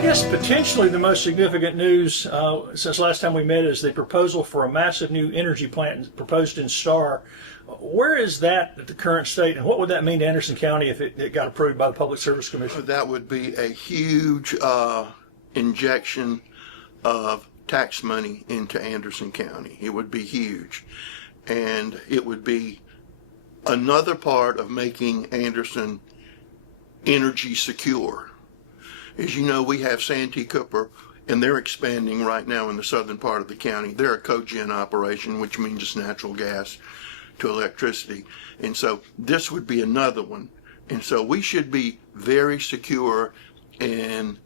I guess potentially the most significant news since last time we met is the proposal for a massive new energy plant proposed in Star. Where is that at the current state, and what would that mean to Anderson County if it got approved by the Public Service Commission? That would be a huge injection of tax money into Anderson County. It would be huge. And it would be another part of making Anderson energy secure. As you know, we have Santee Cooper, and they're expanding right now in the southern part of the county. They're a cogen operation, which means it's natural gas to electricity. And so this would be another one. And so we should be very secure in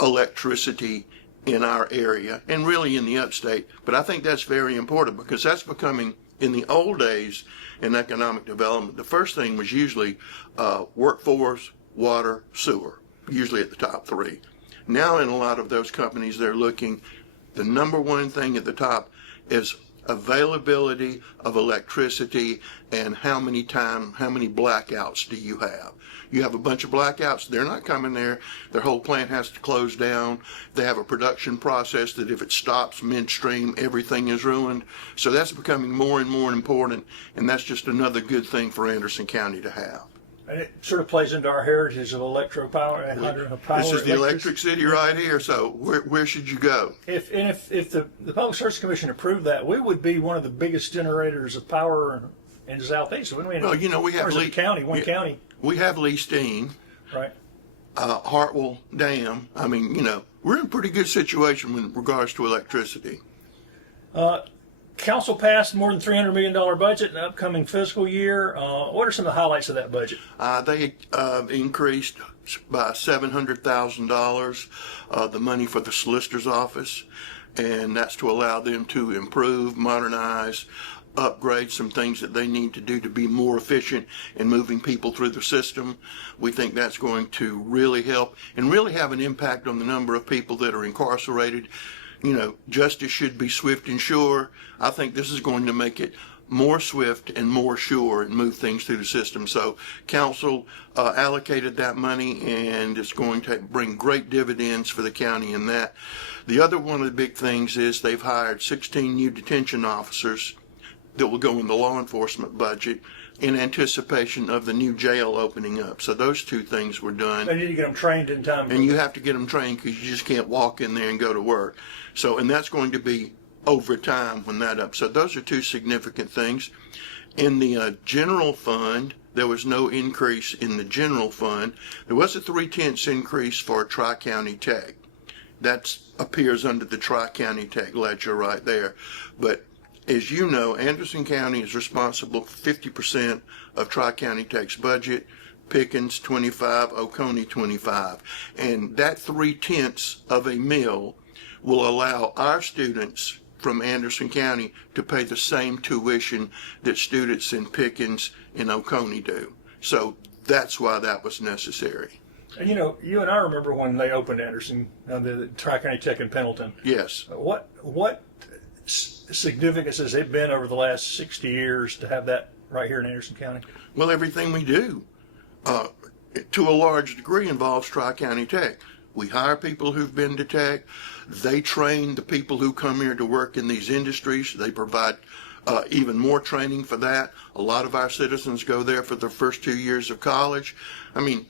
electricity in our area and really in the upstate. But I think that's very important because that's becoming, in the old days in economic development, the first thing was usually workforce, water, sewer, usually at the top three. Now in a lot of those companies, they're looking, the number one thing at the top is availability of electricity and how many blackouts do you have. You have a bunch of blackouts, they're not coming there, their whole plant has to close down. They have a production process that if it stops midstream, everything is ruined. So that's becoming more and more important, and that's just another good thing for Anderson County to have. And it sort of plays into our heritage of electro power and hydropower. This is the electric city right here, so where should you go? If the Public Service Commission approved that, we would be one of the biggest generators of power in the Southeast, wouldn't we? Well, you know, we have county. We have Lee Steen, right? Hartwell Dam. I mean, you know, we're in a pretty good situation with regards to electricity. Council passed more than $300 million budget in the upcoming fiscal year. What are some of the highlights of that budget? They increased by $700,000 the money for the solicitor's office, and that's to allow them to improve, modernize, upgrade some things that they need to do to be more efficient in moving people through the system. We think that's going to really help and really have an impact on the number of people that are incarcerated. You know, justice should be swift and sure. I think this is going to make it more swift and more sure and move things through the system. So council allocated that money, and it's going to bring great dividends for the county in that. The other one of the big things is they've hired 16 new detention officers that will go in the law enforcement budget in anticipation of the new jail opening up. So those two things were done. They need to get them trained in time. And you have to get them trained because you just can't walk in there and go to work. So, and that's going to be over time when that up. So those are two significant things. In the general fund, there was no increase in the general fund. There was a 0.3 increase for Tri-County Tech. That appears under the Tri-County Tech ledger right there. But as you know, Anderson County is responsible for 50% of Tri-County Tech's budget, Pickens 25, Oconee 25. And that 0.3 of a mil will allow our students from Anderson County to pay the same tuition that students in Pickens and Oconee do. So that's why that was necessary. And you know, you and I remember when they opened Anderson, the Tri-County Tech in Pendleton. Yes. What significance has it been over the last 60 years to have that right here in Anderson County? Well, everything we do, to a large degree, involves Tri-County Tech. We hire people who've been to Tech. They train the people who come here to work in these industries. They provide even more training for that. A lot of our citizens go there for their first 2 years of college. I mean,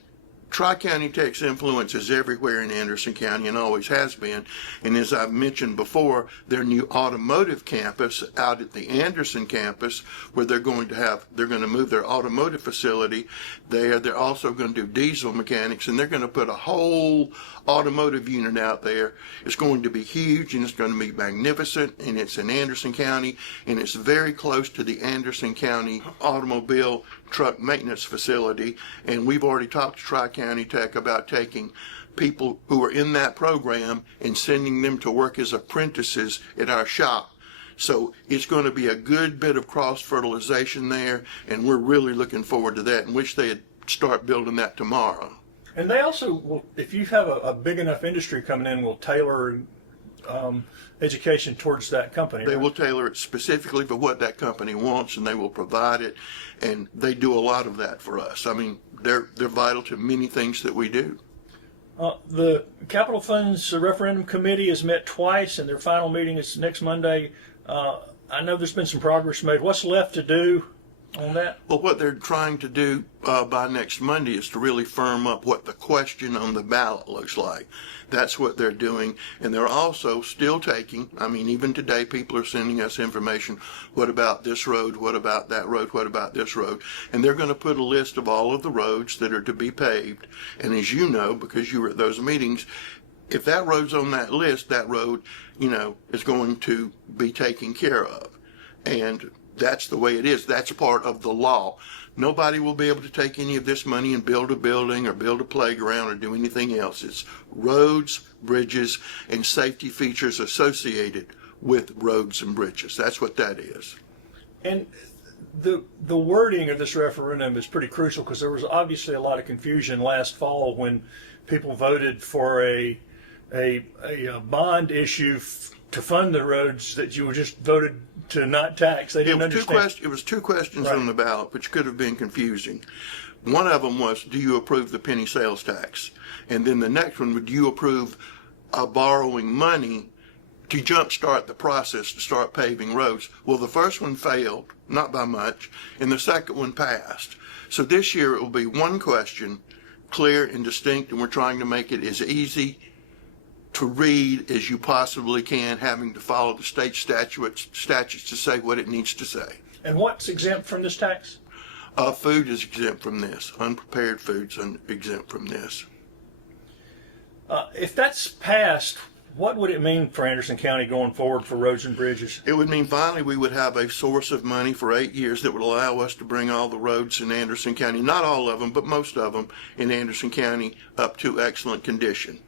Tri-County Tech's influence is everywhere in Anderson County and always has been. And as I've mentioned before, their new automotive campus out at the Anderson campus, where they're going to move their automotive facility there. They're also going to do diesel mechanics, and they're going to put a whole automotive unit out there. It's going to be huge, and it's going to be magnificent, and it's in Anderson County, and it's very close to the Anderson County automobile truck maintenance facility. And we've already talked to Tri-County Tech about taking people who are in that program and sending them to work as apprentices at our shop. So it's going to be a good bit of cross-fertilization there, and we're really looking forward to that and wish they'd start building that tomorrow. And they also will, if you have a big enough industry coming in, will tailor education towards that company. They will tailor it specifically for what that company wants, and they will provide it, and they do a lot of that for us. I mean, they're vital to many things that we do. The Capital Funds Referendum Committee has met twice, and their final meeting is next Monday. I know there's been some progress made. What's left to do on that? Well, what they're trying to do by next Monday is to really firm up what the question on the ballot looks like. That's what they're doing. And they're also still taking, I mean, even today, people are sending us information. What about this road? What about that road? What about this road? And they're going to put a list of all of the roads that are to be paved. And as you know, because you were at those meetings, if that road's on that list, that road, is going to be taken care of. And that's the way it is. That's part of the law. Nobody will be able to take any of this money and build a building or build a playground or do anything else. It's roads, bridges, and safety features associated with roads and bridges. That's what that is. And the wording of this referendum is pretty crucial because there was obviously a lot of confusion last fall when people voted for a bond issue to fund the roads that you were just voted to not tax. They didn't understand. It was two questions Right. on the ballot, which could have been confusing. One of them was, do you approve the penny sales tax? And then the next one, would you approve borrowing money to jumpstart the process to start paving roads? Well, the first one failed, not by much, and the second one passed. So this year it will be one question, clear and distinct, and we're trying to make it as easy to read as you possibly can, having to follow the state statutes to say what it needs to say. And what's exempt from this tax? Food is exempt from this. Unprepared food's exempt from this. If that's passed, what would it mean for Anderson County going forward for roads and bridges? It would mean finally we would have a source of money for 8 years that would allow us to bring all the roads in Anderson County, not all of them, but most of them in Anderson County, up to excellent condition.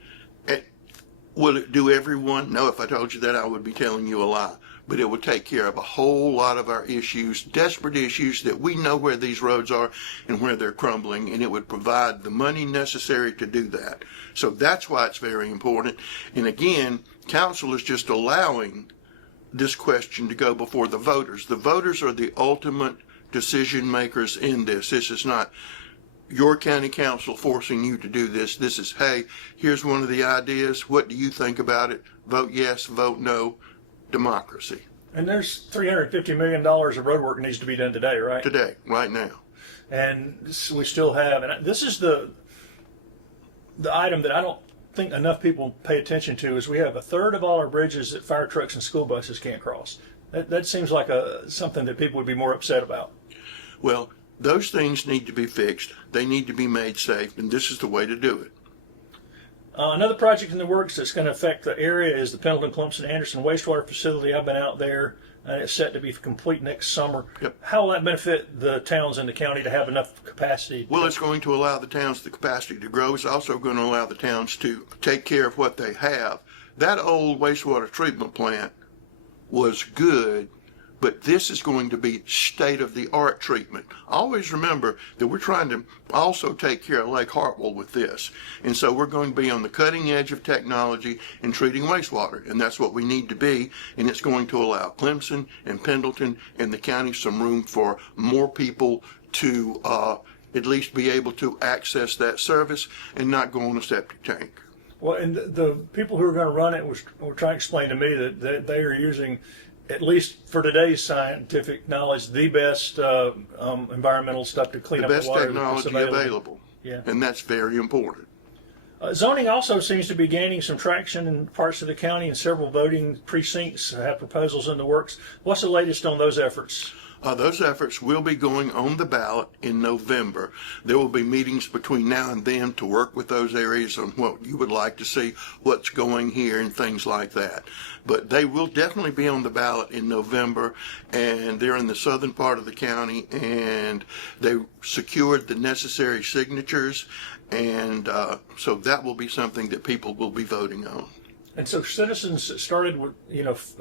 Will it do everyone? No, if I told you that, I would be telling you a lie. But it would take care of a whole lot of our issues, desperate issues that we know where these roads are and where they're crumbling, and it would provide the money necessary to do that. So that's why it's very important. And again, council is just allowing this question to go before the voters. The voters are the ultimate decision makers in this. This is not your county council forcing you to do this. This is, hey, here's one of the ideas. What do you think about it? Vote yes, vote no. Democracy. And there's $350 million of road work needs to be done today, right? Today, right now. And we still have, and this is the item that I don't think enough people pay attention to, is we have a third of all our bridges that fire trucks and school buses can't cross. That seems like something that people would be more upset about. Well, those things need to be fixed. They need to be made safe, and this is the way to do it. Another project in the works that's going to affect the area is the Pendleton Clemson Anderson wastewater facility. I've been out there, and it's set to be complete next summer. Yep. How will that benefit the towns in the county to have enough capacity? Well, it's going to allow the towns the capacity to grow. It's also going to allow the towns to take care of what they have. That old wastewater treatment plant was good, but this is going to be state-of-the-art treatment. Always remember that we're trying to also take care of Lake Hartwell with this. And so we're going to be on the cutting edge of technology in treating wastewater, and that's what we need to be. And it's going to allow Clemson and Pendleton and the county some room for more people to at least be able to access that service and not go on a septic tank. Well, and the people who are going to run it were trying to explain to me that they are using, at least for today's scientific knowledge, the best environmental stuff to clean The up the best water technology that's available. Yeah. And that's very important. Zoning also seems to be gaining some traction in parts of the county, and several voting precincts have proposals in the works. What's the latest on those efforts? Those efforts will be going on the ballot in November. There will be meetings between now and then to work with those areas on what you would like to see, what's going here, and things like that. But they will definitely be on the ballot in November, and they're in the southern part of the county, and they secured the necessary signatures, and so that will be something that people will be voting on. And so citizens started with,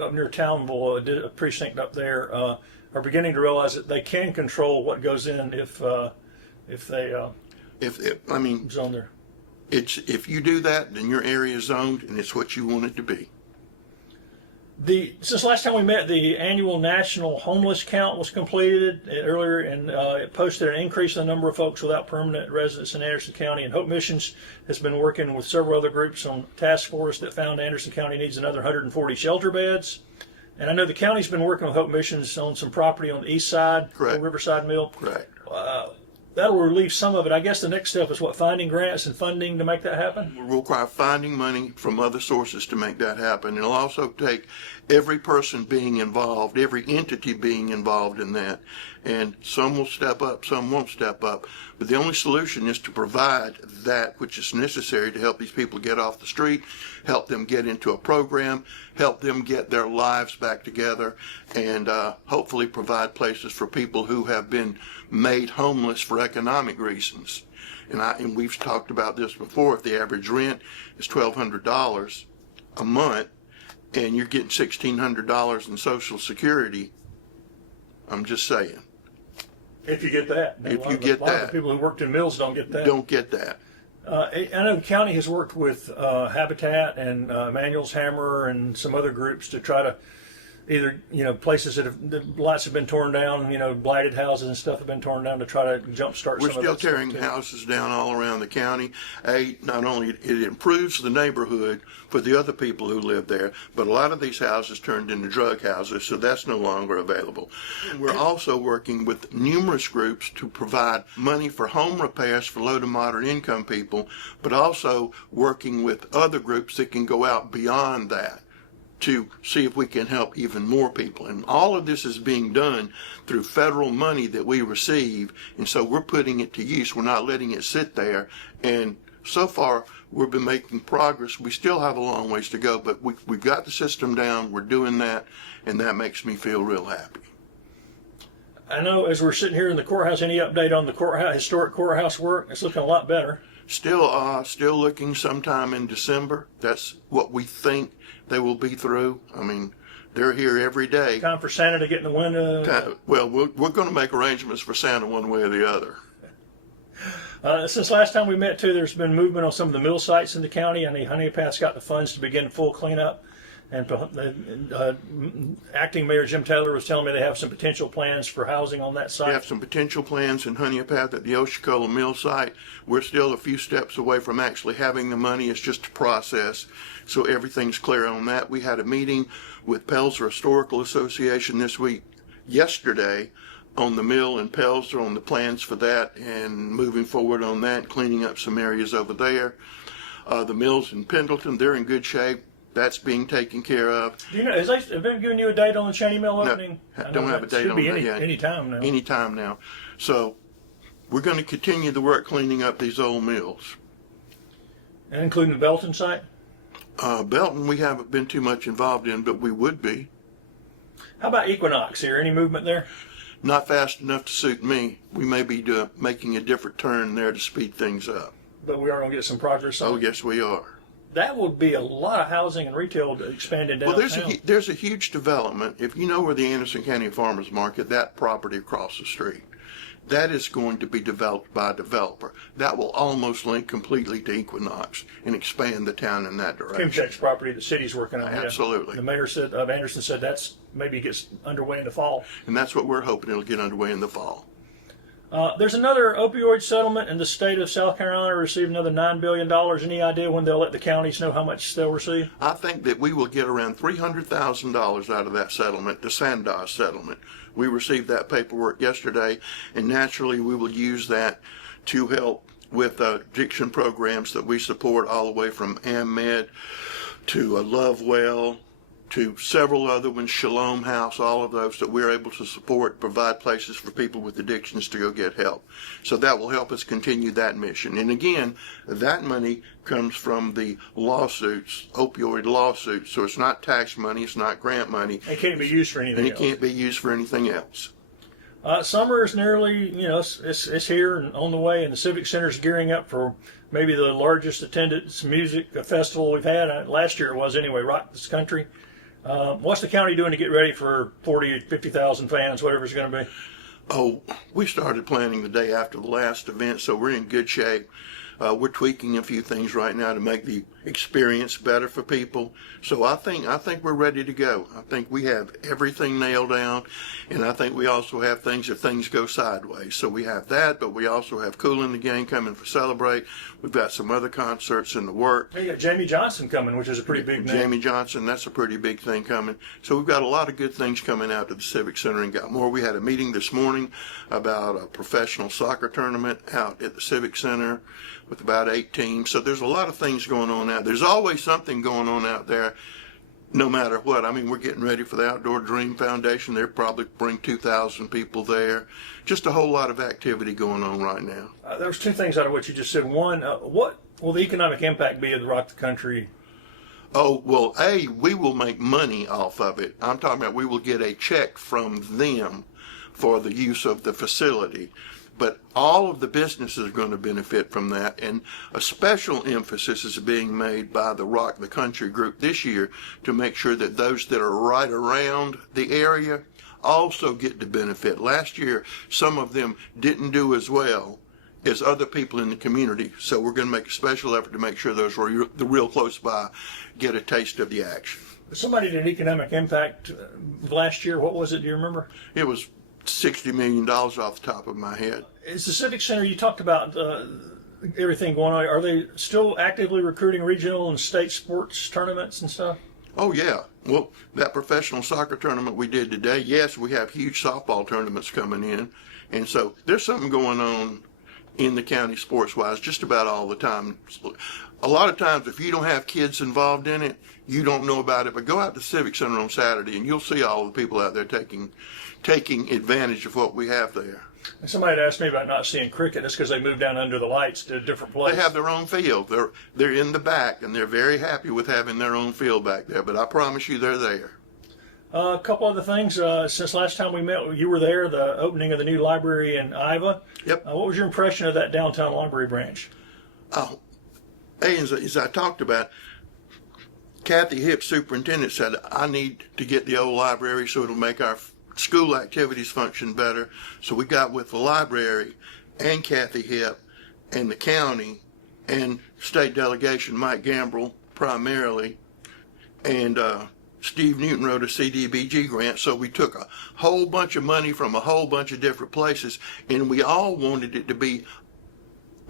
up near Townville, a precinct up there, are beginning to realize that they can control what goes in if they zone there. If you do that, then your area is zoned, and it's what you want it to be. Since last time we met, the annual national homeless count was completed earlier, and it posted an increase in the number of folks without permanent residence in Anderson County. And Hope Missions has been working with several other groups on task force that found Anderson County needs another 140 shelter beds. And I know the county's been working with Hope Missions on some property on the east side, Correct. the Riverside Mill. Correct. That'll relieve some of it. I guess the next step is what, finding grants and funding to make that happen? We'll require finding money from other sources to make that happen. It'll also take every person being involved, every entity being involved in that. And some will step up, some won't step up. But the only solution is to provide that which is necessary to help these people get off the street, help them get into a program, help them get their lives back together, and hopefully provide places for people who have been made homeless for economic reasons. And we've talked about this before. If the average rent is $1,200 a month, and you're getting $1,600 in Social Security, I'm just saying. If you get that. If you A get lot of that. the people who worked in mills don't get that. Don't get that. I know the county has worked with Habitat and Emmanuel's Hammer and some other groups to try to either, places the lots have been torn down, blighted houses and stuff have been torn down to try to jumpstart We're some of still that stuff, tearing too. houses down all around the county. Not only it improves the neighborhood for the other people who live there, but a lot of these houses turned into drug houses, so that's no longer available. We're also working with numerous groups to provide money for home repairs for low to moderate income people, but also working with other groups that can go out beyond that to see if we can help even more people. And all of this is being done through federal money that we receive, and so we're putting it to use. We're not letting it sit there. And so far, we've been making progress. We still have a long ways to go, but we've got the system down. We're doing that, and that makes me feel real happy. I know as we're sitting here in the courthouse, any update on the historic courthouse work? It's looking a lot better. Still looking sometime in December. That's what we think they will be through. I mean, they're here every day. Time for Santa to get in the window. Well, we're going to make arrangements for Santa one way or the other. Since last time we met, too, there's been movement on some of the mill sites in the county. I mean, Honeypath's got the funds to begin full cleanup. And acting Mayor Jim Taylor was telling me they have some potential plans for housing on that site. We have some potential plans in Honeypath at the Osceola Mill site. We're still a few steps away from actually having the money. It's just a process, so everything's clear on that. We had a meeting with Pelzer Historical Association yesterday, on the mill in Pelzer, on the plans for that and moving forward on that, cleaning up some areas over there. The mills in Pendleton, they're in good shape. That's being taken care of. Do you know, have they given you a date on the Cheney Mill opening? No, don't have a date on that yet. Any time now. Any time now. So we're going to continue the work cleaning up these old mills. And including the Belton site? Belton, we haven't been too much involved in, but we would be. How about Equinox here? Any movement there? Not fast enough to suit me. We may be making a different turn there to speed things up. But we are going to get some progress on Oh, it. yes, we are. That would be a lot of housing and retail expanded downtown. Well, there's a huge development. If you know where the Anderson County Farmers Market, that property across the street, that is going to be developed by a developer. That will almost link completely to Equinox and expand the town in that direction. Kimchek's property the city's working on. Absolutely. Yeah. The mayor said, of Anderson said that's maybe gets underway in the fall. And that's what we're hoping it'll get underway in the fall. There's another opioid settlement, and the state of South Carolina received another $9 billion. Any idea when they'll let the counties know how much they'll receive? I think that we will get around $300,000 out of that settlement, the Sandoz settlement. We received that paperwork yesterday, and naturally we will use that to help with addiction programs that we support all the way from AmMed to Lovewell to several other ones, Shalom House, all of those that we're able to support, provide places for people with addictions to go get help. So that will help us continue that mission. And again, that money comes from the lawsuits, opioid lawsuits. So it's not tax money, it's not grant money. It can't be used for anything And it else. can't be used for anything else. Summer is nearly, it's here and on the way, and the Civic Center is gearing up for maybe the largest attendance music festival we've had. Last year it was anyway, Rock This Country. What's the county doing to get ready for 40, 50,000 fans, whatever it's going to be? Oh, we started planning the day after the last event, so we're in good shape. We're tweaking a few things right now to make the experience, better for people. So I think we're ready to go. I think we have everything nailed down, and I think we also have things if things go sideways. So we have that, but we also have Kool and the Gang coming for Celebrate. We've got some other concerts in the work. You got Jamie Johnson coming, which is a pretty big name. Jamie Johnson, that's a pretty big thing coming. So we've got a lot of good things coming out to the Civic Center and got more. We had a meeting this morning about a professional soccer tournament out at the Civic Center with about 8 teams. So there's a lot of things going on out there. There's always something going on out there, no matter what. I mean, we're getting ready for the Outdoor Dream Foundation. They'll probably bring 2,000 people there. Just a whole lot of activity going on right now. There was two things out of what you just said. One, what will the economic impact be of the Rock the Country? Oh, well, we will make money off of it. I'm talking about we will get a check from them for the use of the facility. But all of the businesses are going to benefit from that, and a special emphasis is being made by the Rock the Country group this year to make sure that those that are right around the area also get to benefit. Last year, some of them didn't do as well as other people in the community, so we're going to make a special effort to make sure those the real close by get a taste of the action. Somebody did economic impact last year. What was it? Do you remember? It was $60 million off the top of my head. Is the Civic Center, you talked about everything going on, are they still actively recruiting regional and state sports tournaments and stuff? Oh, yeah. Well, that professional soccer tournament we did today, yes, we have huge softball tournaments coming in. And so there's something going on in the county sports-wise just about all the time. A lot of times, if you don't have kids involved in it, you don't know about it. But go out to Civic Center on Saturday, and you'll see all the people out there taking advantage of what we have there. And somebody had asked me about not seeing cricket. That's because they moved down under the lights to a different place. They have their own field. They're in the back, and they're very happy with having their own field back there. But I promise you, they're there. A couple other things. Since last time we met, you were there, the opening of the new library in Iva. Yep. What was your impression of that downtown library branch? Oh, as I talked about, Kathy Hipp, superintendent, said, I need to get the old library so it'll make our school activities function better. So we got with the library and Kathy Hipp and the county and state delegation, Mike Gambrell primarily, and Steve Newton wrote a CDBG grant. So we took a whole bunch of money from a whole bunch of different places, and we all wanted it to be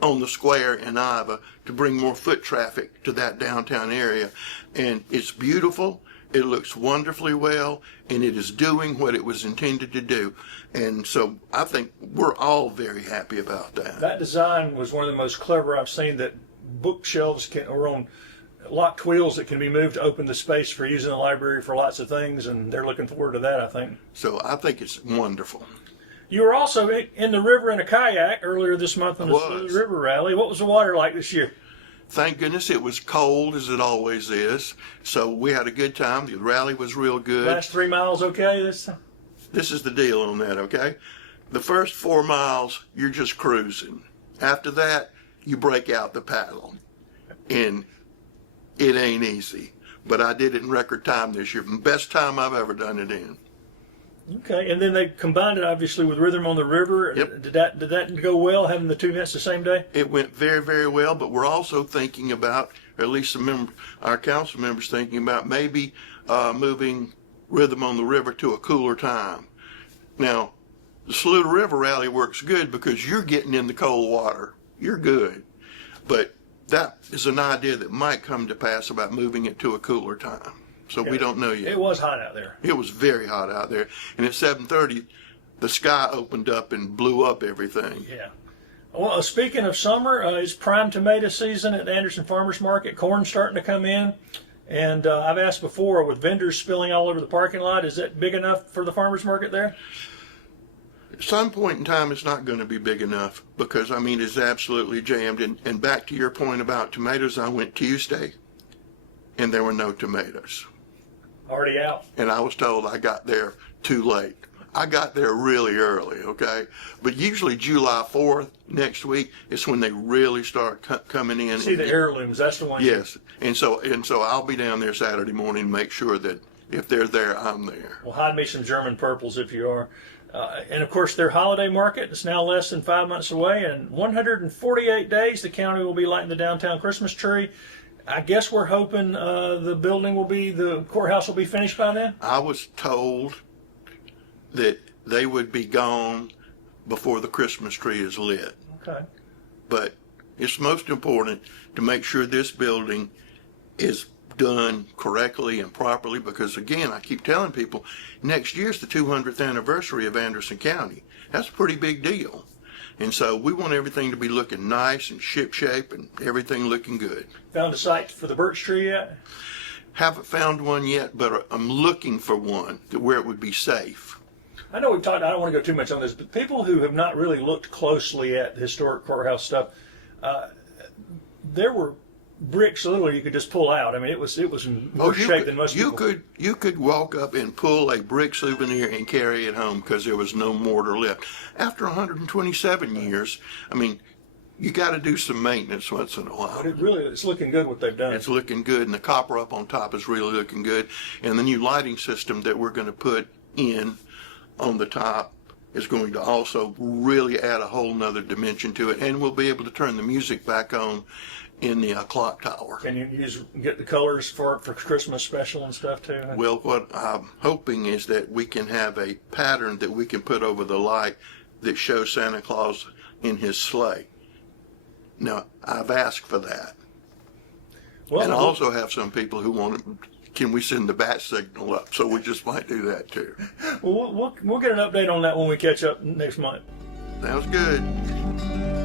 on the square in Iva to bring more foot traffic to that downtown area. And it's beautiful. It looks wonderfully well, and it is doing what it was intended to do. And so I think we're all very happy about that. That design was one of the most clever I've seen, that bookshelves are on locked wheels that can be moved to open the space for using the library for lots of things, and they're looking forward to that, I think. So I think it's wonderful. You were also in the river in a kayak earlier this month on the Saluda River Rally. What was the water like this year? Thank goodness it was cold, as it always is. So we had a good time. The rally was real good. Last 3 miles okay this time? This is the deal on that, okay? The first 4 miles, you're just cruising. After that, you break out the paddle. And it ain't easy. But I did it in record time this year. Best time I've ever done it in. Okay, and then they combined it obviously with Rhythm on the River. Yep. Did that go well, having the two events the same day? It went very, very well, but we're also thinking about, or at least our council members thinking about maybe moving Rhythm on the River to a cooler time. Now, the Saluda River Rally works good because you're getting in the cold water. You're good. But that is an idea that might come to pass about moving it to a cooler time. So we don't know yet. It was hot out there. It was very hot out there. And at 7:30, the sky opened up and blew up everything. Yeah. Well, speaking of summer, it's prime tomato season at the Anderson Farmers Market. Corn's starting to come in. And I've asked before, with vendors spilling all over the parking lot, is that big enough for the farmers market there? At some point in time, it's not going to be big enough because, I mean, it's absolutely jammed. And back to your point about tomatoes, I went Tuesday and there were no tomatoes. Already out. And I was told I got there too late. I got there really early, okay? But usually July 4th, next week, is when they really start coming in. See the heirlooms, that's the one. Yes. And so I'll be down there Saturday morning to make sure that if they're there, I'm there. Well, hide me some German purples if you are. And of course, their holiday market is now less than 5 months away. And 148 days, the county will be lighting the downtown Christmas tree. I guess we're hoping the courthouse will be finished by then. I was told that they would be gone before the Christmas tree is lit. Okay. But it's most important to make sure this building is done correctly and properly, because again, I keep telling people, next year's the 200th anniversary of Anderson County. That's a pretty big deal. And so we want everything to be looking nice and ship-shape and everything looking good. Found a site for the birch tree yet? Haven't found one yet, but I'm looking for one where it would be safe. I know we've talked, I don't want to go too much on this, but people who have not really looked closely at the historic courthouse stuff, there were bricks literally you could just pull out. I mean, it was in worse shape than most people. You could walk up and pull a brick souvenir and carry it home because there was no mortar left. After 127 years, I mean, you got to do some maintenance once in a while. But it's looking good what they've done. It's looking good, and the copper up on top is really looking good. And the new lighting system that we're going to put in on the top is going to also really add a whole nother dimension to it. And we'll be able to turn the music back on in the clock tower. Can you get the colors for Christmas special and stuff too? Well, what I'm hoping is that we can have a pattern that we can put over the light that shows Santa Claus in his sleigh. Now, I've asked for that. Well, and I also have some people who want to, can we send the bat signal up? So we just might do that too. Well, we'll get an update on that when we catch up next month. Sounds good.